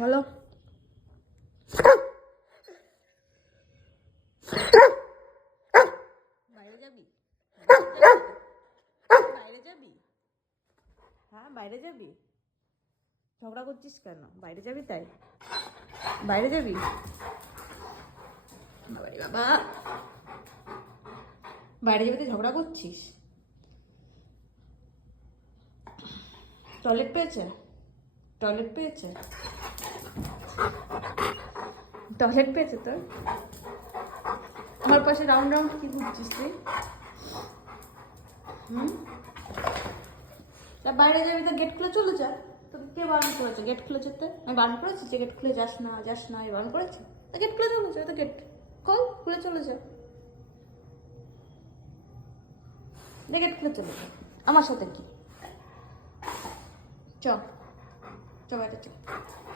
বলো। বাইরে যাবি? বাইরে যাবি? হ্যাঁ বাইরে যাবি? ঝগড়া করছিস কেন? বাইরে যাবি তাই? বাইরে যাবি? বাবারে বাবা, বাইরে যাবি তো ঝগড়া করছিস? টয়লেট পেয়েছে? টয়লেট পেয়েছে? টয়লেট পেয়েছে তোর? আমার পাশে রাউন্ড রাউন্ড কি ঘুরছিস তুই? তা বাইরে যাবি তো গেট খুলে চলে যা। তোকে কে বারণ করেছে গেট খুলে যেতে? আমি বারণ করেছি যে গেট খুলে যাস না যাস না, আমি বারণ করেছি? তা গেট খুলে চলে যা, তো গেট খুলে চলে যা, গেট খুলে চলে যা। আমার সাথে কি? চ চ বাইরে চ।